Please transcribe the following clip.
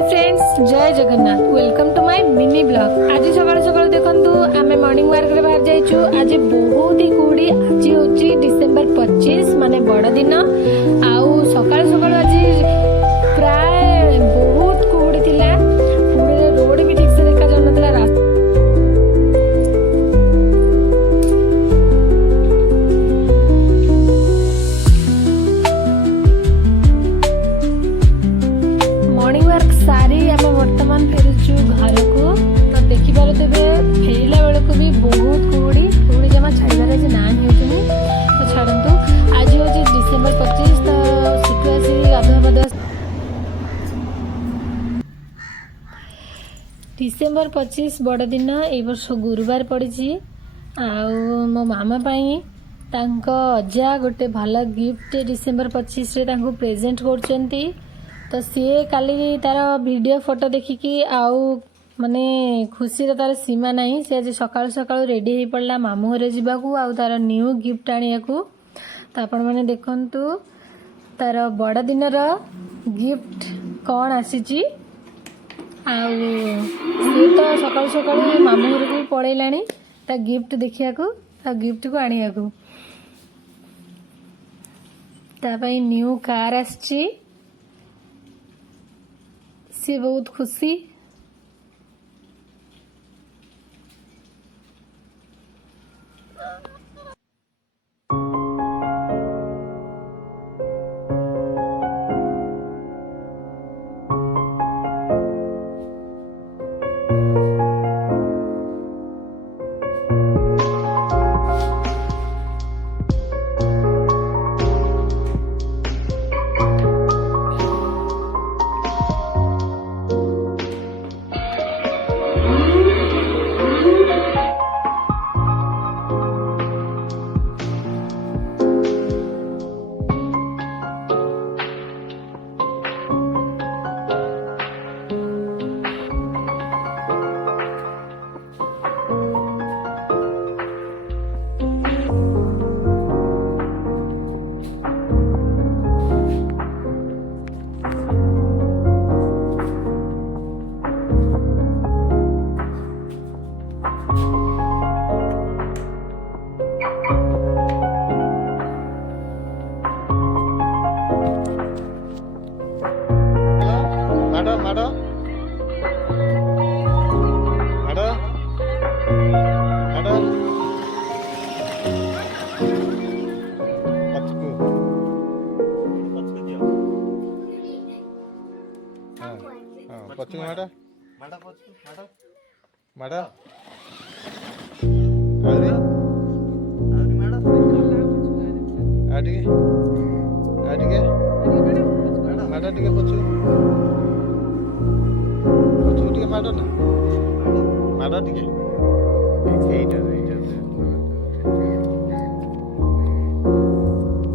हाय friends, जय Jagannath. Welcome to my mini blog. आज सकाल सकाल देखंतु आमे मॉर्निंग वॉक रे बाहर जाइछु। आज बहुत ही कुड़ी। आज होची डिसेंबर 25 माने बड़ दिन। आउ सकाल सकाल आज प्राय बहुत कुड़ी थिला। कुड़ी रोड भी ठीक से देखा जाउ नथला। मॉर्निंग वॉक सारी आम वर्तमान फेरुचु घर को। तो देखी पारे फेरला बेलू भी बहुत कुड़ी कुड़ी जमा छाड़बार आज ना नहीं तो छाड़ू। आज हूँ डिसेंबर 25 तो शीघ्र आसी गाधुआ पाधुआ। डिसेंबर 25 बड़ दिन ए वर्ष गुरुवार पड़ी। आउ मो मामा पाई तांको अजा गोटे भल गिफ्ट डिसेंबर 25 रे तांको प्रेजेंट करचंती। तो सी काली तार वीडियो फोटो देखिकी आउ माने खुशी तार सीमा नहीं। सी आज सकाल सकाल रेडी हो पड़ा मामू घरे जावाकू आउ तार न्यू गिफ्ट आनिया को। तो आपण माने देखंतु तार बड़ दिन गिफ्ट कौन आसी। आउ सी तो सकाल सकाल मामू घर को पड़ेलानी ता गिफ्ट देखिया को ता गिफ्ट को आनिया को। ता पई न्यू कार आसी। सी बहुत खुशी।